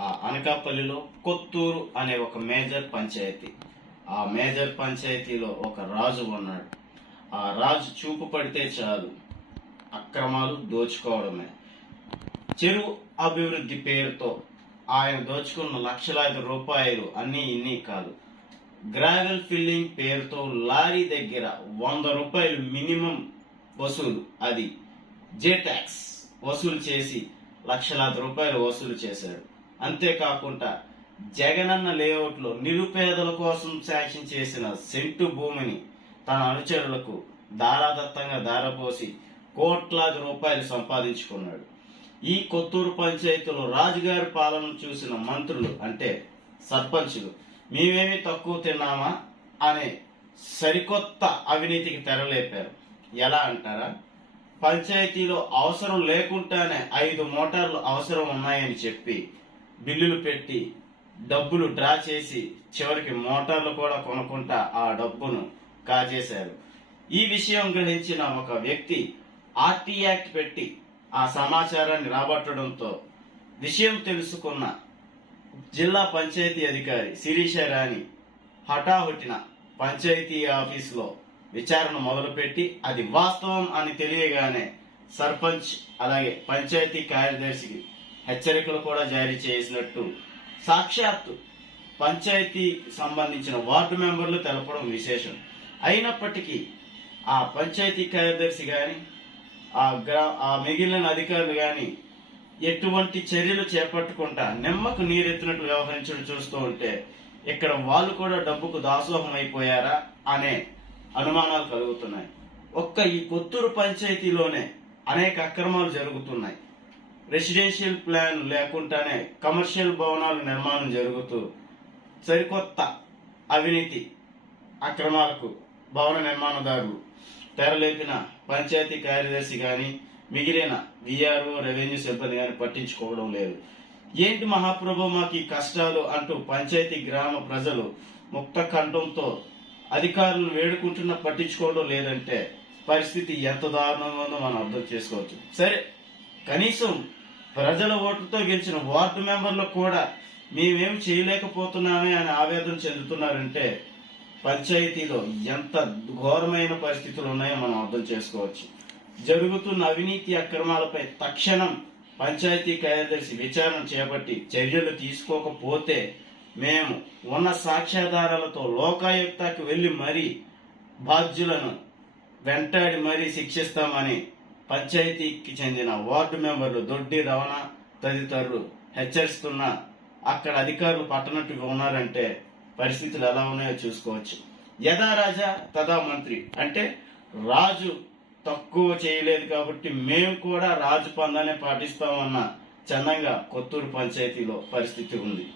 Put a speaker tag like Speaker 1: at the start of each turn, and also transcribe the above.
Speaker 1: అనకాపల్లిలో కొత్తూరు అనే ఒక మేజర్ పంచాయతీ. ఆ మేజర్ పంచాయతీలో ఒక రాజు ఉన్నాడు. ఆ రాజు చూపు పడితే చాలు. అక్రమాలు దోచుకోవడమే. చెరువు అభివృద్ధి పేరుతో ఆయన దోచుకున్న లక్షలాది రూపాయలు అన్నీ ఇన్ని కాదు. గ్రావెల్ ఫిల్లింగ్ పేరుతో లారీ దగ్గర వంద రూపాయలు మినిమం వసూలు అది జే ట్యాక్స్ వసూలు చేసి లక్షలాది రూపాయలు వసూలు చేశాడు. అంతేకాకుండా జగనన్న లేఅవుట్లో నిరుపేదల కోసం శాంక్షన్ చేసిన సెంటు భూమిని తన అనుచరులకు దారాదత్తంగా దారపోసి కోట్లాది రూపాయలు సంపాదించుకున్నాడు. ఈ కొత్తూరు పంచాయతీలో రాజుగారి పాలన చూసిన మంత్రులు అంటే సర్పంచులు మేమేమి తక్కువ తిన్నామా? అనే సరికొత్త అవినీతికి తెరలేపారు. ఎలా అంటారా? పంచాయతీలో అవసరం లేకుండానే ఐదు మోటార్లు అవసరం ఉన్నాయని చెప్పి బిల్లులు పెట్టి డబ్బులు డ్రా చేసి చివరికి మోటార్లు కూడా కొనుక్కుంటా ఆ డబ్బును కాజేశారు. ఈ విషయం గ్రహించిన ఒక వ్యక్తి ఆర్టీ యాక్ట్ పెట్టి ఆ సమాచారాన్ని రాబట్టడంతో విషయం తెలుసుకున్న జిల్లా పంచాయతీ అధికారి శిరీష రాణి హఠాహుటిన పంచాయతీ ఆఫీసులో విచారణ మొదలుపెట్టి అది వాస్తవం అని తెలియగానే సర్పంచ్ అలాగే పంచాయతీ కార్యదర్శికి హెచ్చరికలు కూడా జారీ చేసినట్టు. సాక్షాత్తు పంచాయతీకి సంబంధించిన వార్డు మెంబర్లు తెలపడం విశేషం. అయినప్పటికీ ఆ పంచాయతీ కార్యదర్శి కానీ ఆ గ్రా ఆ మిగిలిన అధికారులు కానీ ఎటువంటి చర్యలు చేపట్టకుండా నిమ్మకు నీరెత్తినట్టు వ్యవహరించడం చూస్తూ ఉంటే ఇక్కడ వాళ్ళు కూడా డబ్బుకు దాసోహం అయిపోయారా అనే అనుమానాలు కలుగుతున్నాయి. ఒక్క ఈ కొత్తూరు పంచాయతీలోనే అనేక అక్రమాలు జరుగుతున్నాయి. రెసిడెన్షియల్ ప్లాన్ లేకుండానే కమర్షియల్ భవనాల నిర్మాణం జరుగుతూ సరికొత్త అవినీతి అక్రమాలకు భవన నిర్మాణదారులు తెరలేపిన పంచాయతీ కార్యదర్శి కానీ మిగిలిన విఆర్ఓ రెవెన్యూ సిబ్బంది కానీ పట్టించుకోవడం లేదు. ఏంటి మహాప్రభు మాకు ఈ కష్టాలు అంటూ పంచాయతీ గ్రామ ప్రజలు ముక్త కంఠంతో అధికారులు వేడుకుంటున్న పట్టించుకోవడం లేదంటే పరిస్థితి ఎంత దారుణంగా ఉందో మనం అర్థం చేసుకోవచ్చు. సరే కనీసం ప్రజల ఓటుతో గెలిచిన వార్డు మెంబర్లకు కూడా మేమేం చేయలేకపోతున్నామే అని ఆవేదన చెందుతున్నారంటే పంచాయతీలో ఎంత ఘోరమైన పరిస్థితులు ఉన్నాయో మనం అర్థం చేసుకోవచ్చు. జరుగుతున్న అవినీతి అక్రమాలపై తక్షణం పంచాయతీ కార్యదర్శి విచారణ చేపట్టి చర్యలు తీసుకోకపోతే మేము ఉన్న సాక్ష్యాధారాలతో లోకాయుక్తకి వెళ్ళి మరీ బాధ్యులను వెంటాడి మరీ శిక్షిస్తామని పంచాయతీకి చెందిన వార్డు మెంబర్లు దొడ్డి రవణ తదితరులు హెచ్చరిస్తున్న అక్కడ అధికారులు పట్టనట్టుగా ఉన్నారంటే పరిస్థితులు ఎలా ఉన్నాయో చూసుకోవచ్చు. యథా రాజా తదా మంత్రి. అంటే రాజు తక్కువ చేయలేదు కాబట్టి మేము కూడా రాజు పందానే పాటిస్తామన్న చందంగా కొత్తూరు పంచాయతీలో పరిస్థితి ఉంది.